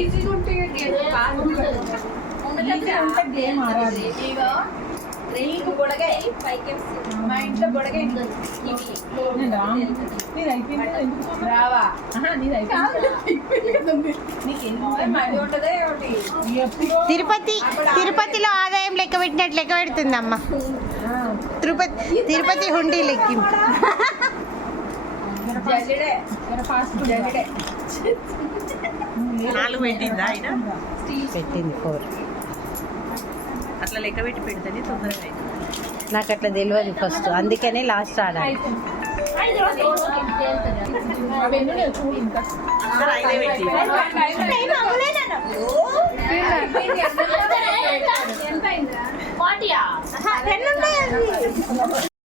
ఈజీగా ఉంటే గేమ్ ఆడాలి. నీకు బొడగాయ పైకి మా ఇంట్లో బొడగాయ రావా తిరుపతిలో ఆదాయం లెక్క పెట్టినట్టు లెక్క పెడుతుందమ్మ. తిరుపతి హుండీ లెక్కి పెట్టిందా ఆయన పెట్టింది 4. అట్లా లెక్క పెట్టి పెడితేనే తొందరగా నాకు అట్లా తెలియదు ఫస్ట్, అందుకనే లాస్ట్ ఆడాలి.